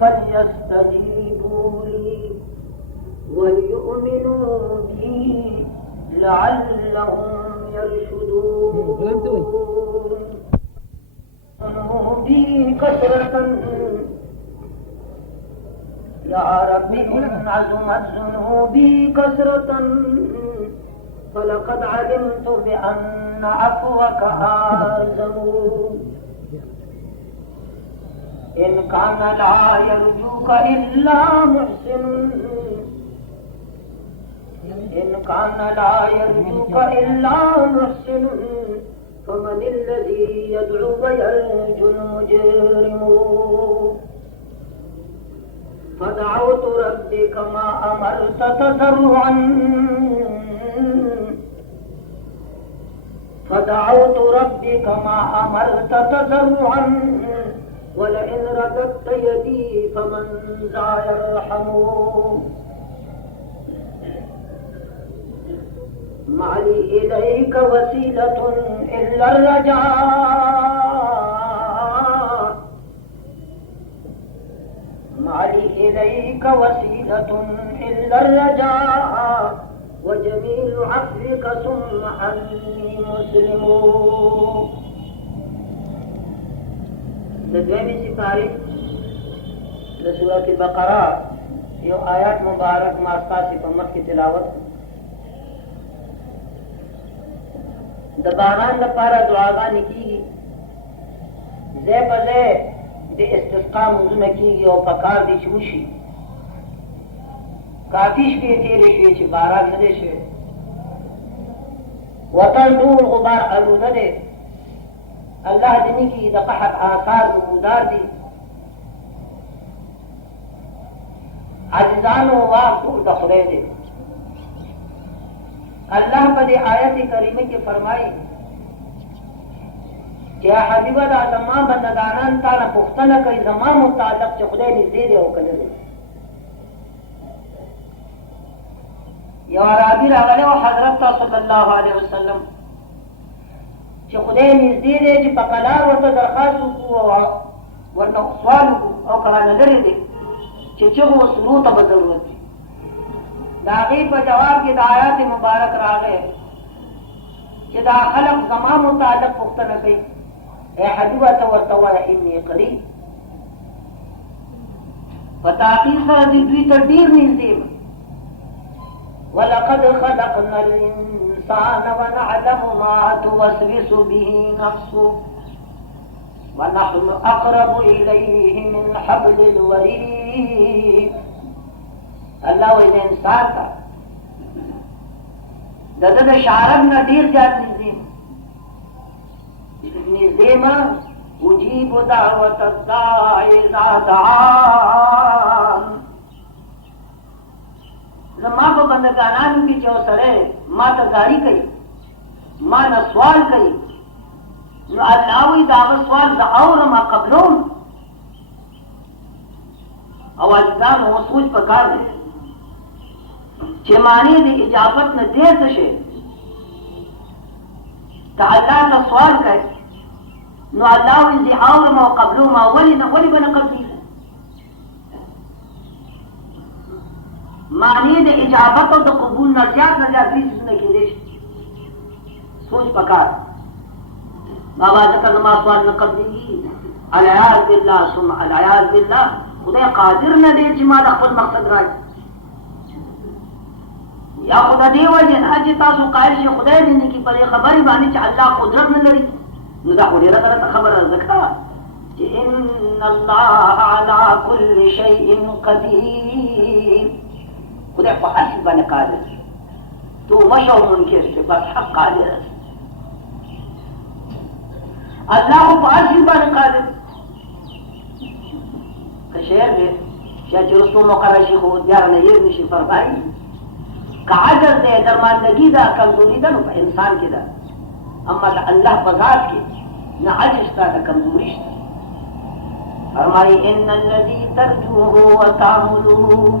فليستجيبوا لي وليؤمنوا بي لعلهم يرشدون بي كثرة يا رب إن عزمت ذنوبي كثرة فلقد علمت بأن عفوك أعظم إن كان لا يرجوك إلا محسن إن كان لا يرجوك إلا محسن فمن الذي يدعو ويرجو المجرم فدعوت ربي كما أمرت تضرعا فدعوت ربي كما أمرت تضرعا ولئن رددت يدي فمن ذا يرحم ما لي إليك وسيلة إلا الرجاء ما لي إليك وسيلة إلا الرجاء وجميل عفوك ثم أني مسلم. دویمی سپاری سورۃ بقرہ یو آیات مبارک ماستا سی پمت کی تلاوت د باران لپاره دعاګانې کیږي زه په زه د استسقا منځونه کیږي او پکار دي چې وشي کافي شپې تېرې شوې چې باران نه دی شوی وطن ټول غبار آلوده دی الله دې کی د قحط آثار نمودار دي عاجزانو واق ټول د خدای دی الله په دې آیت کریمه کې فرمایي چې حبیب د تمام بندگانان تعالی پوښتنه کوي زما متعلق چې خدای نږدې دی او کنه دی. یو عربي راغلی و حضرت صلی الله علیه وسلم چې خدای نږدې دی چې په قلار ورته درخواست وکړو او ورنه سوال وکړو او که رانه لرې دی چې چغو وسلو ته به ضرورت وي. د هغې په جواب کې د آیات مبارک راغی چې دا خلق زما متعلق پوښتنه کوي ای حبیبه ته ورته ووایه اني قریب په تحقیق سره دوی ته ډېر نږدې یم. ولقد خلقنا الإنسان ونعلم ما توسوس به نفسه ونحن أقرب إليه من حبل الوريد. الله وإذا إنسان تا د شعرب نه ډېر زیات نږدې ما أجيب دعوة الداع إذا دعان. زما په بندګانانو کې چې سړی ما ته زاری کوي ما نه سوال کوي نو الله وایي د هغه سوال زه اورم قبلوم. او عزیزانو سوچ پکار دی چې معنی د اجابت نه ډېر څه شی که الله ته سوال کوي نو الله وایي زه اورم او قبلوم. ولې به نه قبلېږي؟ معنی د اجابت او د قبول نه زیات دې څیزونه کېدی شي. سوچ پکار بابا ځکه زما سوال نه قبلېږي العیاذ بالله ثم العیاذ بالله. خدای قادر نه دی چې ما د خپل مقصد راځي یا خدای دې وجه نه چې تاسو قایل شئ خدای دې نه کې په دې خبرې باندې چې الله قدرت نه لري نو دا خو ډېره غلطه خبره ده ځکه چې ان الله على كل شيء قدير. خدای په هر شي باندې قادر دی. تو مشو منکر چې بس حق قادر دی. الله په هر شي باندې قادر دی. که شعر دی چې رسو مقرر شي خو دیار نه یې نشي فرمایي که عجز دی درماندګي ده کمزوري ده نو په انسان کې ده اما د الله په ذات کې نه عجز شته نه کمزوري شته. فرمایي ان الذي ترجوه وتعمله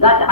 ذات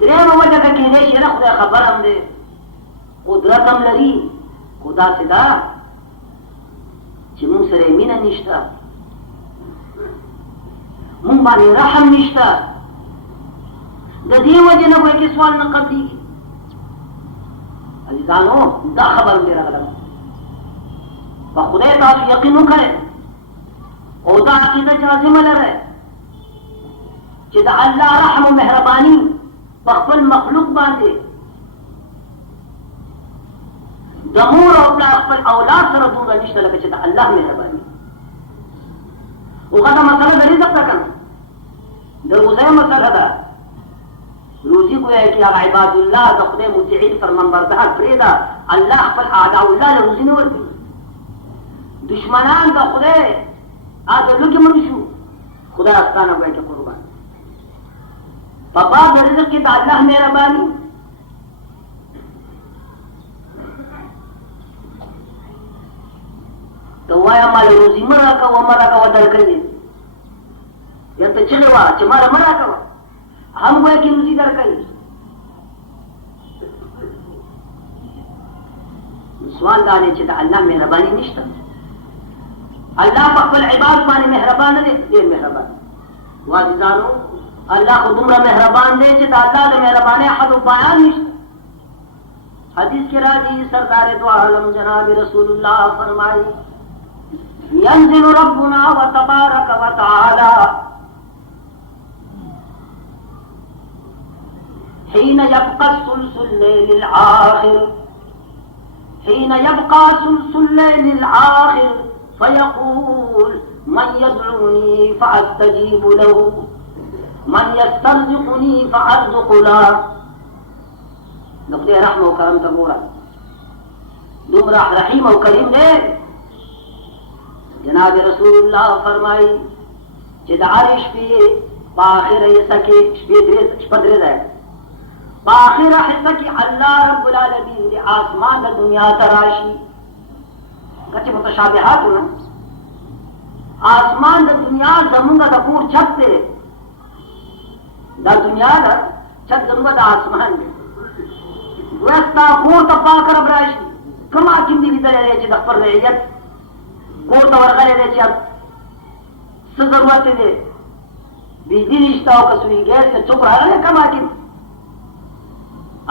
دریم وجه که نه شرح خدا خبر هم ده قدرت هم لري خدا صدا چې مون سره مینه نشته مون باندې رحم نشته د دې وجه نه وایي چې سوال نه قبلي عزیزانو دا خبر مې راغله په خدای تاسو یقین وکړئ او دا عقیده جازمه لرئ چې د الله رحم او مهرباني بخبل مخلوق باندې دمور او خپل اولاد سره دومره نشته لکه چې د الله مهرباني وغدا مسله د رزق ده کنه د روزه مسله ده روزي کوی چې هغه عباد الله د خدای مطیعين فرمانبردار فریدا الله خپل اعداء الله له روزي نه ورکړي دشمنان د خدای اده لکه مرشو خدای استانه وایي چې قربان باب رزق کی اللہ مہربانی تو وایا مال روزی مرا کا ودر کړي یا ته چلے وا چې مرا کا هم وای کی روزی در کړي سوال دا دی چې د الله مهرباني نشته الله په خپل عبادت باندې مهربان دی ډیر مهربان واجزانو اللہ کو تمرا مہربان دے چې دا اللہ دے مہربانے حد و بیان نشت حدیث کی راضی سردار دو عالم جناب رسول اللہ فرمائی ينزل ربنا وتبارك وتعالى حين يبقى ثلث الليل الآخر فيقول من يدعوني فأستجيب له من يسترزقني فأرزق له نقضي رحمه وكرم تبورا دومرا رحيم وكريم لے جناب رسول اللہ فرمائی جد عرش پی باخر حصہ کی شپدر رہے باخر حصہ کی اللہ رب العالمین دی آسمان دا دنیا تراشی کچھ متشابہات ہونا آسمان دا دنیا زمونگا دا پور چھت دے دا دنیا دا چھت زمونگا دا آسمان دے ویستا پور تا پاکر ابراشی کما کم دی بیدر رہے چی دخپر رہیت پور تا ورغلے رہے چی اب سضرورت دے بیدی نشتاو کسوئی گئے سے چپ رہا رہے کما کم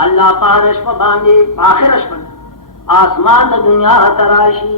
اللہ پارش پا باندے آخرش پا آسمان دا دنیا تراشی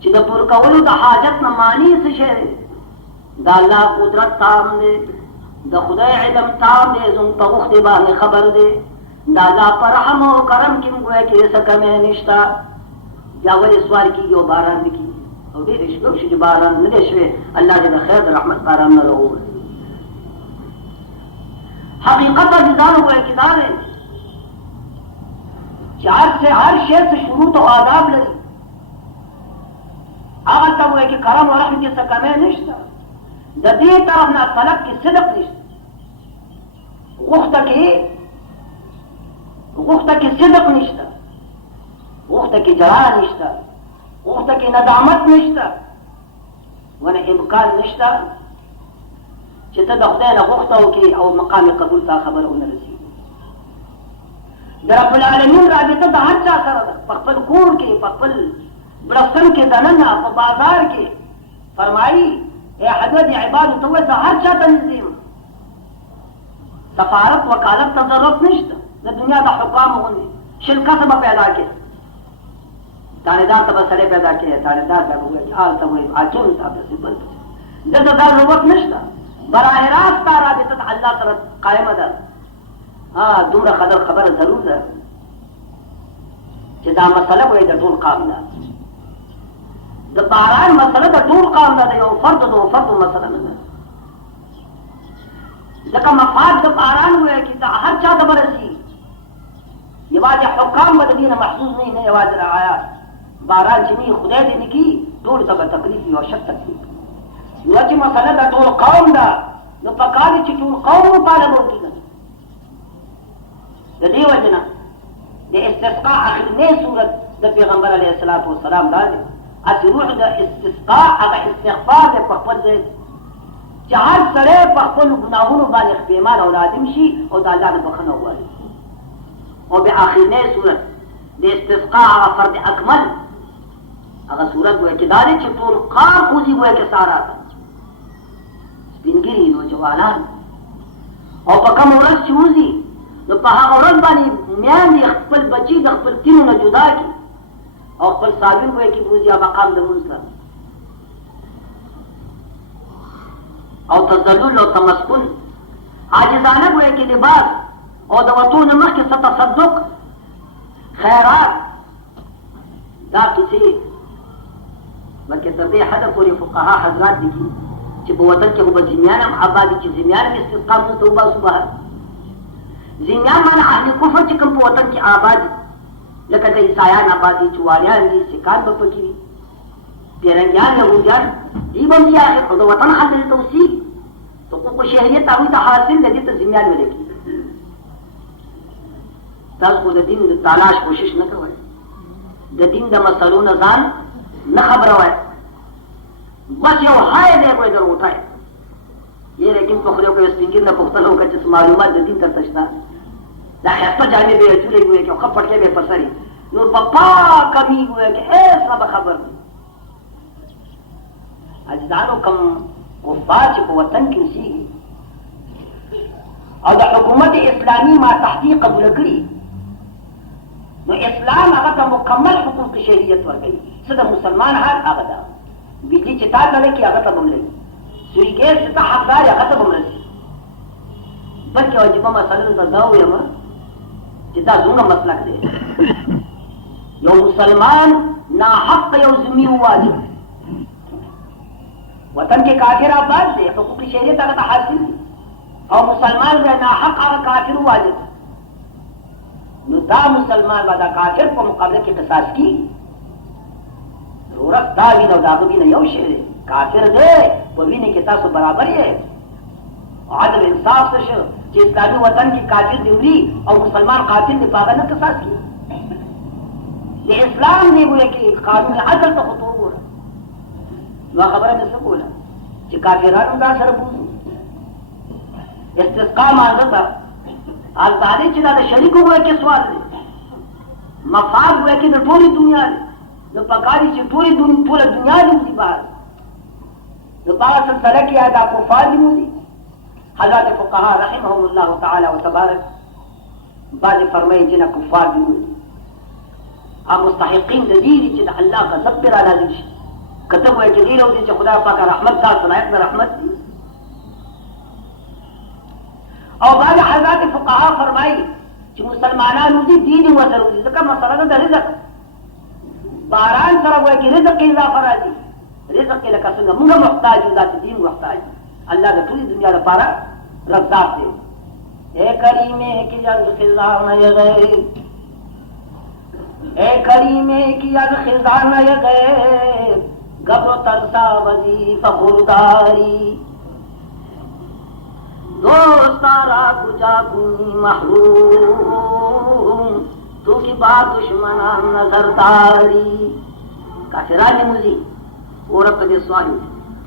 چې د پور کولو د حاجت نه معنی څه شی دی د الله قدرت تام دی د خدای علم تام دی زموږ په غوښتې باندې خبر دی د الله په رحم او کرم کې موږ وایو چې څه کمی نشته بیا ولې سوال کېږي او باران نه کېږي او ډېرې شپې وشي چې باران نه دی شوی الله دې د خیر د رحمت باران نه راووړي حقیقت د ځان وایي چې دا دی چې هر شی څه شروط او آداب لري هغه ته وایي چې کرم او رحم کې څه کمی نشته د دې طرف نه طلب کې صدق نشته غوښته کې صدق نشته غوښته کې جرا نشته غوښته کې ندامت نشته ونه امکان نشته چې ته د خدای نه غوښته وکړې او مقام قبول ته خبره ونه رسېږي د رب العالمین رابطه د هر چا سره ده په خپل کور کې په خپل بلستان کې دننه په بازار کې فرمایي اے حضرت عبادت ته وایي هر چا ته نظیم سفارت وکالت ته ضرورت نشته د دنیا د حکام غوندې شل کسه به پیدا کړي تانیدار ته به سړی پیدا کړي تانیدار ته به وایي حال ته وایي حاکم ته به بل دلته دا ضرورت نشته براه راست تا رابطه الله سره قائمه ده دومره خبره ضرور ده چې دا مسله وایي د ټول قام ده د باران مسله د ټول قام ده یو فرد مسله نه ده لکه مفاد د باران وایي چې دا هر چا ته برسي یوازې حکام به د دې نه محسوس نه یوازې رعایا باران چې نه خدای دې نه کي ټول ته به تکلیف او شک تکلیف یو چې مسله د ټول قوم ده نو پکار چې ټول قوم مطالبه وکړي د دې وجه نه د استسقاء اخرنۍ صورت د پیغمبر علیه الصلاۃ والسلام دا دی چې روح د استسقاء هغه استغفار دی په خپل ځای چې هر سړی په خپل ګناهونو باندې پښیمان او نادم شي او د الله نه بخښنه وغواړي او بیا اخرنۍ صورت د استسقاء هغه فرد اکمل هغه صورت وایي چې دا دی چې ټول قام خوځي وایي چې سارا ده سپینګیري نوجوانان او په کومه ورځ چې وځي نو په هغه ورځ باندې میندې خپل بچي د خپل تینو نه جدا کړي او خپل صابر وایي چې بوځي مقام د مونځ ته او تذلل او تمسکن عاجزانه وایي چې لباس او د وتو نه مخکې څه تصدق خیرات دا کیسې بلکې تر دې حده پورې فقها حضرات لیکي چې په وطن کې به ذمیان هم آبادي چې ذمیان هم استسقا مونځ ته وباسو بهر ذمیان معنی اهل کفر چې کوم په وطن کې آباد لکه د عیسایان آبادي چوالیان دي سکان به پکې وي پیرنګیان یهودیان دي به هم دي آخر خو د وطن خلک دې ته اوسېږي حقوق شهریت هغوی ته حاصل د دې ته ذمیان ویلی کېږي تاسو خو د دین د تلاش کوشش نه کوئ د دین د مسلو نه ځان نه خبروئ بس یو های دی کوی در وټای یې لیکن په خو یو سپینګر نه پوښتنه وکړه چې معلومات د دین ترته شته دا ښایسته جامې به یې اچولې وې چې ښه پټکې به یې په سرې نور په پاکه میږ وې چې هېڅ نه به خبر نه اجدادو کوم کفار چې په وطن کې اوسېږي او د حکومت اسلامي ما تحقیق قبوله کړي نو اسلام هغه ته مکمل حقوق شریعت ورکوي څه د مسلمان حال هغه ده بجلی چې تا ته لکي هغه ته به هم لګي سوی ګیس چې ته حقدار یې هغه ته به هم رسي بلکې عجیبه مسله درته دا ووایم چې دا څومره مسلک دی یو مسلمان ناحق یو ذمي وواژه وطن کې کافر آباد دی حقوق شریعت هغه ته حاصل دي او مسلمان به ناحق هغه کافر وواژه نو دا مسلمان به دا کافر په مقابله کې قصاص کېږي ضرورت دا وینه او د هغه وینه یو شی دی کافر دی په وینه کې تاسو برابر یې عدل انصاف څه شو چې اسلامي وطن کې کافر دی مري او مسلمان قاتل دی په هغه نه قصاص کېږي د اسلام دی وایي کې قانون عدل ته خطو وګوره نو خبره مې څه کوله چې کافرانو دا سره بوزو استسقا مانځه ته البته چې دا د شریکو وایي کې سوال دی مفاد وایي کې د ټولې دنیا دی نو پکاري چې ټولې دنیا دی وځي بهر نو په سلسله کې دا کفار دي وځي حضرت فقها رحمهم الله تعالی وتبارک بعض فرمایي چې نه کفار دي او مستحقین د دې چې د الله غضب پر نازل شي کته وایي چې غیر او چې خدای پاک رحمت تاسو لایق د رحمت دي او بعض حضرات فقها فرمایي چې مسلمانانو دي دین وسره دي ځکه مسله د رزق باران سره وایي چې رزق اضافه راځي رزق لکه څنګه موږ محتاج یو ذات دین محتاج الله د ټولې دنیا لپاره رزاق دی اے کریم کی از خزانہ غیب اے کریم کی از خزانہ غیب گبر و ترسا وظیفہ برداری دوستارا کجا کنی محروم تو کی بات دشمنان نظرداری کافران موزی عورت دے سوالی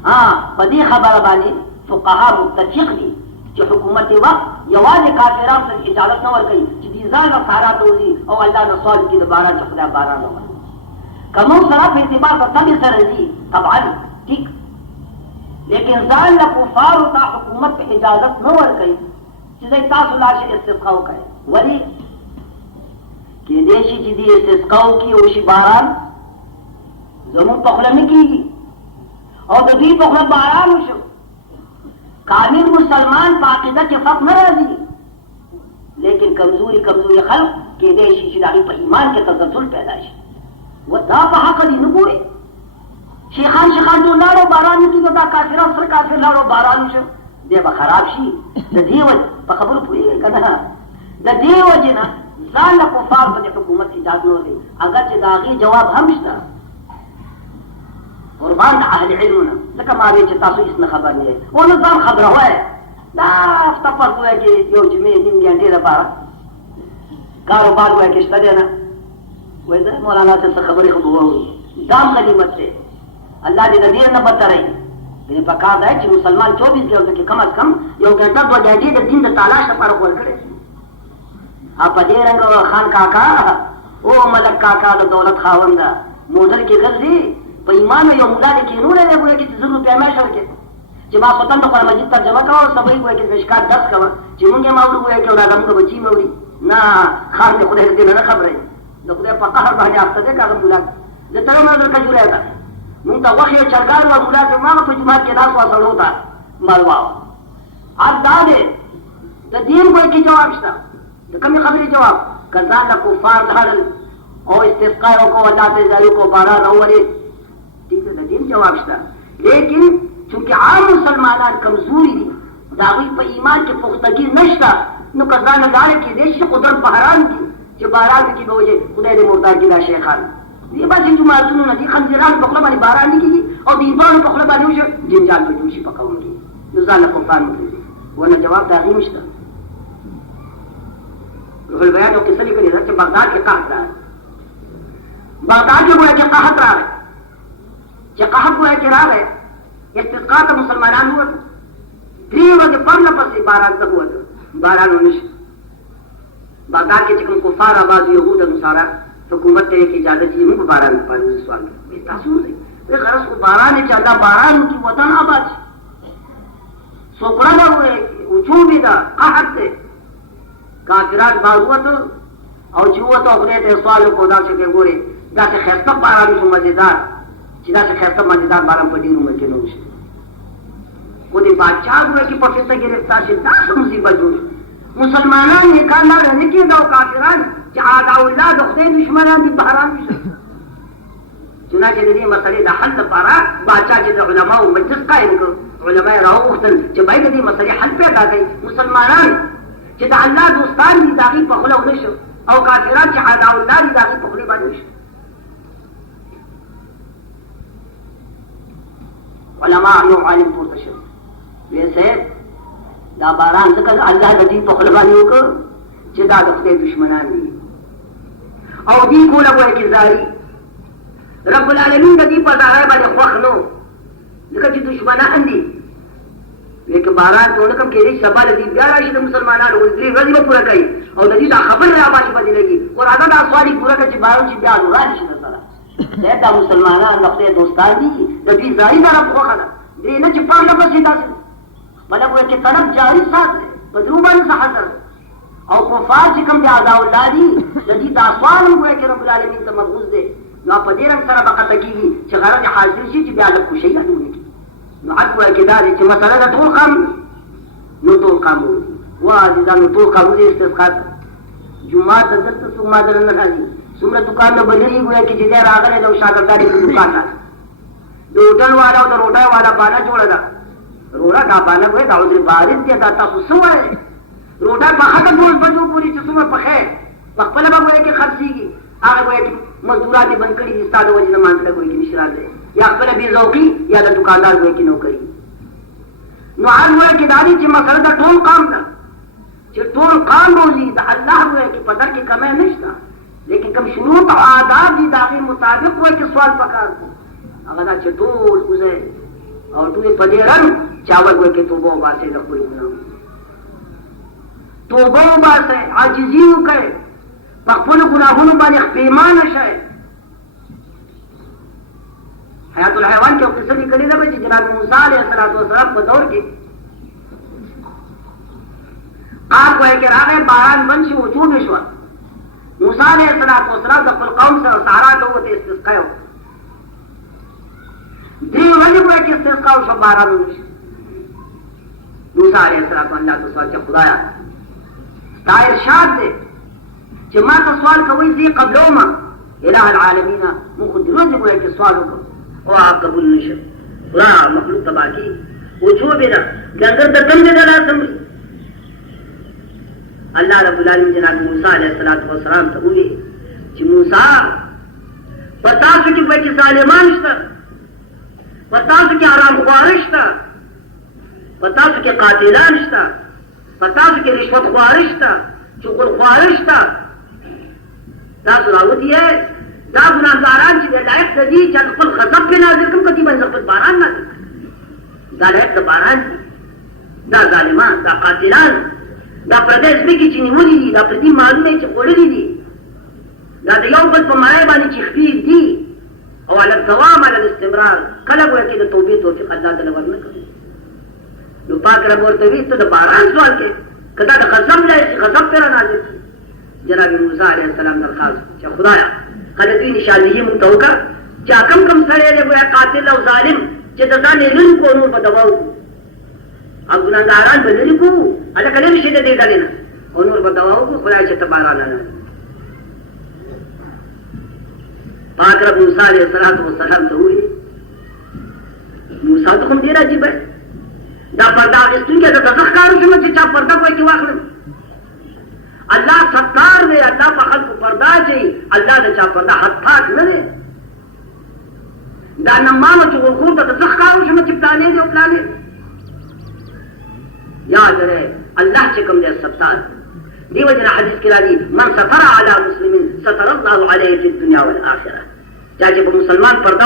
ہاں بدی خبر باندې فقها متفق دي چې حکومت وخت یوازې کافرانو ته اجازه نه ورکوي چې دې ځان له سارات وځي او الله نه سوال کړي د باران چې خدای باران وکړي کوم سره په اعتبار د تبي سره دي طبعا ټیک لیکن ځان له کفار ته حکومت په اجازه نه ورکوي چې تاسو لاشه استسقا وکړي ولی کې دې شي چې دې استسقا وکړي او شي باران زموږ په خله نه کېږي او د دوی په خله باران وشو کامل مسلمان په عقیده کې فرق نه راځي لیکن کمزوري خلق کېدای شي چې د هغې په ایمان کې تزلزل پیدا شي و دا په حق دي نه ګوري شیخان ټول لاړو باران نه کېږي دا کافران سره کافر لاړو باران وشو دی به خراب شي د دې وجې په خبرو پوهېږئ که نه د دې وجې نه ځان له کفار په دې حکومت اجازه نه ورکوي اگر چې د هغې جواب هم شته قربان د اهل علمونه لکه ما وی چې تاسو هېڅ نه خبر نه یې او نه ځان خبره وایه دا تپس وایه چې یو جمعې نیم ګنټې دپاره کاروبار وایه کې شته دی نه وایي زه مولانا ته څه خبرې خو به واورو دا هم غنیمت دی الله دې د دې نه بدتره یي دې پکار دی چې مسلمان 24 ګنټو کې کم از کم یو ګنټه 2 ګنټې د دین د تلاش لپاره ورکړی او په دې رنګ خان کاکا او ملک کاکا د دولت خاونده موټر کې ګرځي په ایمان یو مولا دې کینونه دی وایي چې 100 روپیا مې شر کې چې ما خدای ته قرآن مجید ترجمه کوه سبې وایي چې مشکات درس کوه چې مونږ یې ماوړو وایي چې دا موږ بچی موري نه خان دې خدای دې نه خبره د خدای په قهر باندې افته دې کاغه مولا زه تر ما درکه جوړه ده مونږ ته وخت یو چرګار و مولا چې ما په جمعه کې لاس واسړو تا مالوا دا دې د دین کوئی کی جواب شته د کومې خبرې جواب کزان کفار لهل او استسقاء کو الله ته ځایو کو باران اوري ٹھیک ہے دین جواب شته لیکن چونکه عام مسلمانان کمزوري دي دا وی په ایمان کې پختګي نشته نو کزان غاړي کې دې شي قدرت بهران دي چې باران کې به وي خدای دې مردار کې دا شیخان دې باندې جمعهتون نه دي خنزيران په خپل باندې باران نه کیږي او دې باندې په خپل باندې وشي جنجال په جوشي پکاون دي نو ځان له قرآن کې ونه جواب دا غیمشته روح البيان او قصه لیکلي ده چې بغداد کې قحط راغی بغداد کې وایي چې قحط راغی چې قحط وایي چې راغی استسقاء ته مسلمانان ووت درې ورځې پرله پسې باران ته ووت باران ونه شو بغداد کې چې کوم کفار آباد یهود او نصارا حکومت ته یې اجازه چې موږ باران باندې سوال کوي تاسو نه غرض کو باران چې الله باران کی وطن آباد سوکړه دا وایي وجود دا قحط ته کافران باروت او چې وته خدای ته سوال کو دا چې ګوري دا چې خسته باران شو مزیدار چې دا چې خسته مزیدار باران په ډیرو مکه نو شي کو دې بادشاہ وایي چې په فتنه گرفتار شي دا مصیبت جوړ مسلمانان یې کار نه کړي دا کافران چې اعداء الله د خدای دشمنان دي بهران شي چنانچه د دې مسلې د حل لپاره بادشاہ چې د علماو مجلس قائم کړ علما یې راوغوښتل چې باید د دې مسلې حل پیدا کړي مسلمانان چې د الله دوستان دي د هغې په خوله ونه شو او کافران چې اعداء الله دي د هغې په خولې باندې وشو علما یو عالم پورته شو ویې صاحب دا باران ځکه الله د دین په خوله باندې وکړ چې دا د خدای دشمنان دي او دی کوله وای کی زاری رب العالمین د دې په ځای باندې خوښ نو لکه چې دشمنان دي لیکن باران ته کوم کې دې سبا لدی بیا راشي د مسلمانانو ورځي ورځي به پوره کوي او د دې دا خبر را باندې بدلېږي او راځه دا سوالي پوره کړي چې باران چې بیا راشي نه سره دا مسلمانان د خپل دوستان دي د دې ځای سره خوښه ده دې نه چې پاله پسې داسې مطلب وایي چې طلب جاری ساتي په دې باندې حاضر او کفار چې کوم دي اعداء الله دي د دې دا سوال وایي چې رب العالمین ته مرغوز دي نو په دې رنګ سره بقته کیږي چې غرض حاضر شي چې بیا له خوشي نه ونکړي نو عدو کې دا چې مثلا د ټول قانون نو ټول قانون واځي دا نو ټول قانون استسقاط جمعه ته دلته څو ماده نه راځي څومره دکان نه بلېږي ګویا کې چې دا راغله د شاګردانو په دکان نه د هوټل والا او د روټای والا باندې جوړه ده روړه دا باندې وای دا عذر بارد دي دا تاسو سوای روټا په خاطر ټول بجو پوری چې څومره په خیر خپل به وای کې خرڅيږي هغه وای کې مزدورات بند کړي دي ستاسو وجه نه مانځه کوي کې نشرال دي یا خپل بي ذوقي یا د دکاندار وای کې نوکری نو هغه وای کې دادی چې مسله دا ټول کام ده چې ټول کام روزي د الله وای کې په در کې کمه نشته لیکن کوم شروط او آداب دي داغه مطابق وای کې سوال پکار دي هغه دا چې ټول وزه او ټول په دې رنګ چاول وای کې توبه واسه د خپل ګناه توبه واسه عاجزي وکړي په خپل ګناهونو باندې پیمانه شي حیات الحیوان کې قصه لیکلې ده چې جناب موسی علیه السلام په دور کې آب وای کې راغی باران بند شي وجود شو موسی علیه السلام د خپل قوم سره صحرا ته وته استسقا یو دی ولې وای کې استسقا او باران وشي موسی علیه السلام الله تعالی چې خدایا دا ارشاد دی چې ما ته سوال کوي زی قبلوما الہ العالمین مخدرون دی وای کې سوال وکړه او قبول نشه خدا مخلوق تباکی وجوبنا لنگر د کم دې لازم الله رب العالمین جناب موسی علیہ السلام ته وی چې موسی پتا څه کې وای چې ظالمان شته پتا څه کې حرام خوار شته پتا څه کې قاتلان شته پتا څه کې رشوت خوار شته چغل خوار شته تاسو راوتی ہے دا ګناهګاران چې لایق دي چې خپل غضب په نازل کوم کتي باندې خپل باران نازل دا لایق د باران دا ظالمان دا قاتلان دا پردیس به کې چې نیولې دي دا پردي معلومه چې وړلې دي دا د یو بل په مای باندې چې خپل دي او على الدوام على الاستمرار کله وکړي د توبې توفیق الله تعالی ورنکړي نو پاک رب ورته وی ته د باران سوال کې کدا د غضب لای غضب پر نازل جناب موسی علیہ السلام درخواست چې خدایا کله دې نشانه مو توکا چې کم کم سره له قاتل او ظالم چې د ځان لن کو نور بدواو او ګناګاران بدلی کو اله کله نشي دې دلنه او نور بدواو کو خدای چې تبارک الله پاک رب موسی علیہ السلام ته وی موسی ته کوم دی راځي به دا پردا استون کې د تذکر شنو چې چا پردا کوي چې واخلم الله ستار دی الله په خلق پردا چي الله د چا پردا حقات نه دی دا نمانو چې ورکو د تذکر شنو چې پلانې دی او پلانې یاد لري الله چې کوم دی ستار دی وجه حدیث کې راځي من ستر علی مسلم ستر الله علیه فی الدنیا والآخرة چې په مسلمان پردا